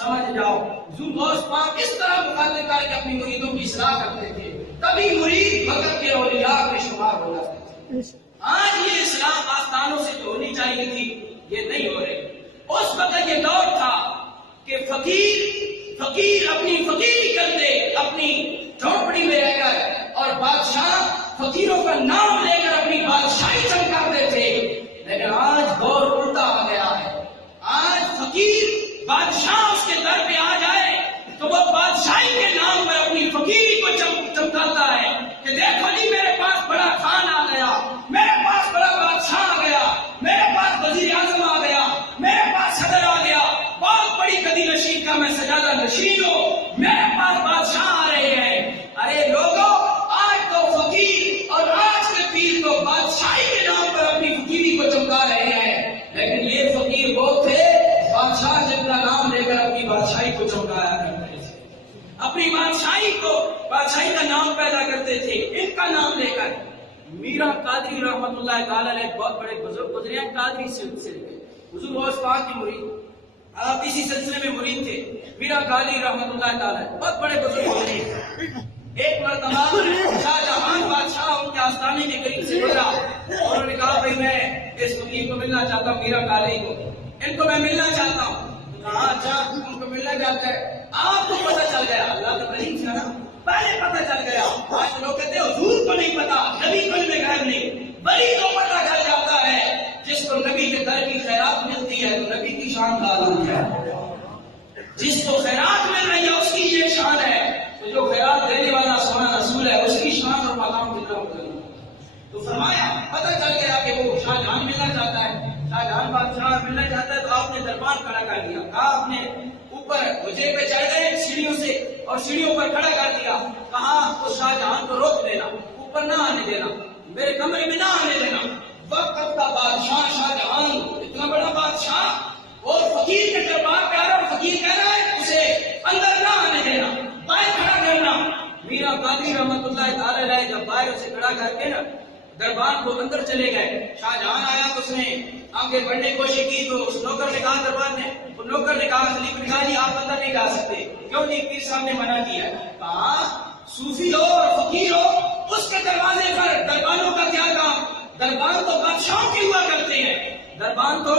سمجھ جاؤ حضور غوث پاک اس طرح مخاطب کر کے اپنی مریدوں کی اصلاح کرتے تھے، تبھی مرید وقت کے اولیاء میں شمار ہو جاتے تھے۔ آج یہ اصلاح آستانوں سے جو ہونی چاہیے تھی یہ نہیں ہو رہی۔ اس وقت یہ دور تھا کہ فقیر اپنی فقیری کرتے، اپنی جھونپڑی میں رہ کر، اور بادشاہ فقیروں کا نام لے کر اپنی بادشاہی چمکاتے تھے۔ لیکن آج دور الٹا آ گیا ہے۔ آج فقیر بادشاہ اس کے در پہ آ جائے تو وہ بادشاہی کے نام پر اپنی فقیری کو چمکاتا ہے کہ دیکھو جی میرے پاس بڑا خان آ گیا، میرے پاس بڑا بادشاہ آ گیا، میرے پاس وزیر اعظم آ گیا، میرے پاس صدر آ گیا، بہت بڑی گدی نشین کا میں سجادہ نشین ہوں، میرے پاس بادشاہ آ رہے ہیں۔ ارے لوگوں، آج تو فقیر اور آج کے پیر تو بادشاہی کے نام پر اپنی فقیری کو چمکا رہے ہیں، لیکن یہ فقیر وہ تھے بادشاہ جتنا نام لے کر اپنی بادشاہی کو چمکایا کرتے تھے، اپنی بادشاہی کا نام پیدا کرتے تھے ان کا نام لے کر۔ میرا قادری رحمت اللہ تعالی علیہ بہت بڑے بزرگ گزرے ہیں، قادری سلسلے حضور غوث پاک کی مرید، آپ اسی سلسلے میں مرید تھے۔ میرا قادری رحمت اللہ تعالی بہت بڑے بزرگ گزرے ہیں۔ ایک مرتبہ شاہ جہان بادشاہ ان کے آستانے کے قریب سے گزرا اور انہوں نے کہا بھائی میں اس فقیر کو ملنا چاہتا ہوں، میرا قادری کو، ان کو میں ملنا چاہتا ہوں۔ کہا اچھا ان کو ملنا چاہتا ہے، آپ کو پتہ چل گیا، اللہ تو کریم تھا نا، پہلے پتہ چل گیا۔ آج لوگ کہتے ہیں حضور کو نہیں پتا، نبی کو علم غیب نہیں، ولی کو پتہ چل جاتا ہے۔ جس کو نبی کے در کی خیرات ملتی ہے تو نبی کی شان کا عالم ہے، جس کو خیرات مل رہی ہے اس کی یہ شان ہے، تو جو خیرات دینے والا سونا رسول ہے اس کی شان اور مقام کتنا ہوتا ہے۔ تو فرمایا پتہ چل گیا کہ وہ شاہ جہاں ملنا چاہتا ہے، شاہ جہاں بادشاہ ملنا چاہتا ہے، تو آپ نے دربان کھڑا کر دیا، کہا آپ نے اوپر مجھے پہ چڑھ گئے سیڑھیوں سے اور سیڑھیوں پر کھڑا کر دیا، کہا اس شاہ جہاں کو روک دینا، اوپر نہ آنے دینا، میرے کمرے میں نہ آنے دینا۔ وقت کا بادشاہ شاہ جہاں، اتنا بڑا بادشاہ اور فقیر کے دربار پہ آ رہا، فقیر کہہ رہا ہے اسے اندر نہ آنے دینا، باہر کھڑا کرنا۔ میرا قادری رحمت اللہ تعالی علیہ جب باہر اسے کھڑا کر کے نا دربار کو اندر چلے گئے، شاہ جہاں آیا تو اس نے آگے بڑھنے کی کوشش کی، تو اس نوکر نے کہا دربار نے، وہ نوکر نے کہا خلیفہ نے کہا جی آپ اندر نہیں جا سکتے، کیوں نہیں؟ پیر صاحب نے منع کیا ہے۔ کہا صوفی ہو اور فقیر ہو، اس کے دروازے پر دربانوں کا کیا کام؟ دربان تو بادشاہوں کی ہوا کرتے ہیں، دربان تو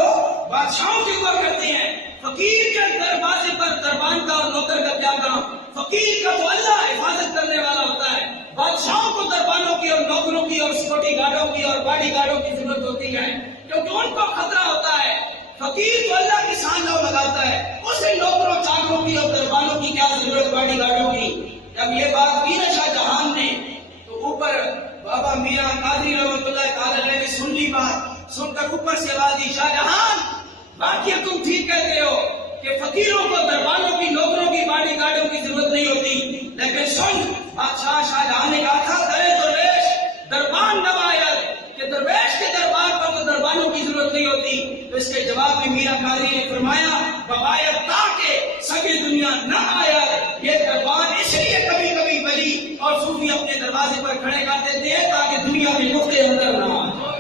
بادشاہوں کی ہوا کرتے ہیں، فقیر کے دروازے پر دربان کا اور نوکر کا کیا کام؟ فقیر کا تو اللہ حفاظت کرنے والا ہوتا ہے، بادشاہوں کو دربانوں کی اور نوکروں کی اور سیکورٹی گارڈوں کی اور باڈی گارڈوں کی ضرورت ہوتی ہے، کیونکہ ان کو خطرہ ہوتا ہے۔ فقیر تو اللہ کی شان نو لگاتا ہے، اسے نوکروں چاکروں کی اور دربانوں کی کیا ضرورت، باڈی گارڈوں کی۔ جب یہ بات کی نا شاہ جہان نے تو اوپر بابا میاں قادری رحمت اللہ تعالی علیہ نے سن لی بات، سن کر اوپر سے آواز دی، شاہ جہان باقی تم ٹھیک کہتے ہو کہ فقیروں کو دربانوں کی، نوکروں کی، باڈی گارڈوں کی ضرورت نہیں ہوتی، لیکن سن بادشاہ شاہ جہاں نے کہا تھا درے درویش دربان نمایت، کہ درویش کے دربار پر تو دربانوں کی ضرورت نہیں ہوتی۔ تو اس کے جواب میں میاں قادری نے فرمایا ببایت تاکہ سگے دنیا نہ آیا، یہ دربان اس لیے کبھی کبھی ولی اور صوفی اپنے دروازے پر کھڑے کرتے تھے تاکہ دنیا کے نقطے اندر نہ آئے،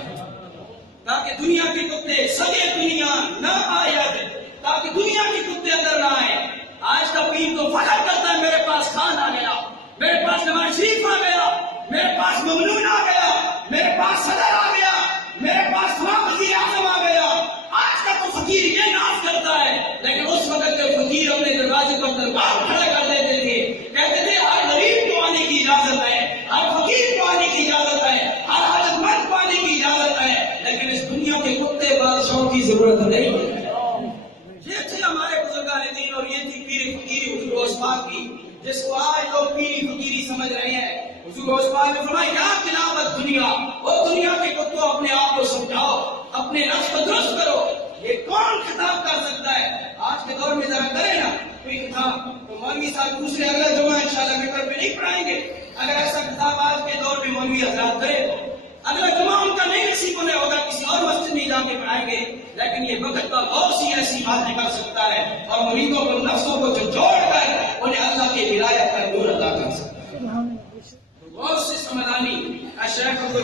تاکہ دنیا کے کتے سگے دنیا نہ آیا، تاکہ دنیا کے کتے اندر نہ آئے۔ آج کا پیر تو فخر کرتا ہے میرے پاس خان آ گیا، میرے پاس نواز شریف آ گیا، میرے پاس ممنون آ گیا، میرے پاس صدر آ گیا، میرے پاس وزیر اعظم آ گیا۔ آج کا تو فقیر یہ ناز کرتا ہے، لیکن اس وقت کے فقیر اپنے دروازے پر دربار کھڑا کر دیتے تھے، کہتے تھے ہر غریب کو آنے کی اجازت ہے، ہر فقیر کو آنے کی اجازت ہے، ہر حاجت مند کو آنے کی اجازت ہے، لیکن اس دنیا کے کتے بادشاہوں کی ضرورت نہیں ہے۔ یہ تھے ہمارے بزرگان دین اور یہ تھی پیری فقیری حضور غوث پاک کی، جس کو آج لوگ پیری فقیری سمجھ رہے ہیں۔ حضور غوث پاک نے فرمایا یا تلاوت دنیا، وہ دنیا کے کتوں اپنے آپ کو سمجھاؤ، اپنے نفس کو درست کرو۔ یہ کون خطاب کر سکتا ہے؟ آج کے دور میں ذرا کرے نا کوئی خطاب، تو مولوی صاحب دوسرے اگلا جمعہ انشاءاللہ ممبر پہ نہیں پڑھائیں گے۔ اگر ایسا خطاب آج کے دور میں مولوی حضرات کرے تو اگلا جمعہ ان کا نہیں نصیب ہونے ہوگا، کسی اور مسجد میں جا کے پڑھائیں گے، لیکن یہ وقت کا بہت سی ایسی باتیں کر سکتا ہے اور مریدوں کو، نفسوں کو جوڑ کر انہیں اللہ کی ہدایت کا نور عطا کر سکتا ہے۔ بہت سے سمدانی اشرف